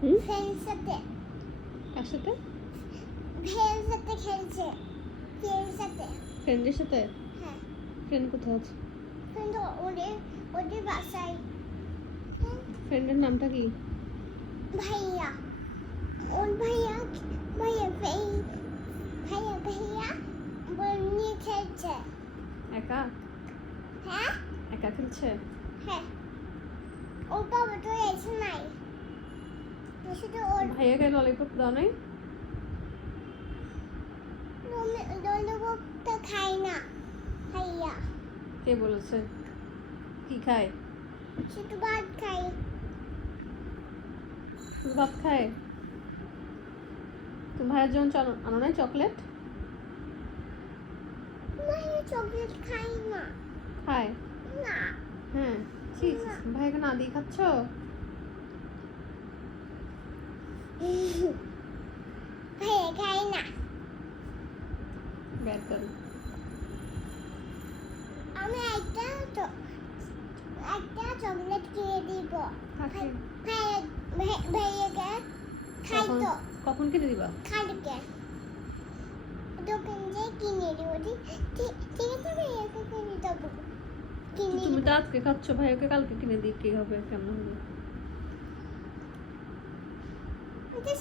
ফ্রেন্ডের সাথে। কার সাথে? ভাইয়ের সাথে খেলছে। ফ্রেন্ডের সাথে। ফ্রেন্ডের সাথে? হ্যাঁ। ফ্রেন্ড কোথায় আছে? ফ্রেন্ড ওদের বাসায়। ফ্রেন্ডের নামটা কি? ভাইয়া। ওর ভাইয়া বল নিয়ে খেলছে। একা? হ্যাঁ? একা খেলছে? হ্যাঁ। ওর বাবা তো এসে নাই। শুধু ওর ভাইয়াকে ললিপপ দাও নাই? ললিপপটা খায় না ভাইয়া। কে বলেছে? কি খায়? শুধু ভাত খায়। শুধু ভাত খায়? তুমি ভাইয়ের জন্য আনো নাই চকলেট? ভাইয়া চকলেট খায় না। খায়? না। হ্যাঁ। ভাইয়াকে না দিয়ে খাচ্ছ? ভাইয়া খায় না। Bad girl. আমি একটা চকলেট কিনে দিব। কাকে? ভাইয়াকে খাইতো। কখন কিনে দিবা? কালকে দোকান যে কিনে দিব। ঠিক আছে ভাইয়াকে কিনে দেবো। তুমি তো আজকে খাচ্ছ, ভাইয়াকে কালকে কিনে দিই কি হবে? কেমন হবে? এটা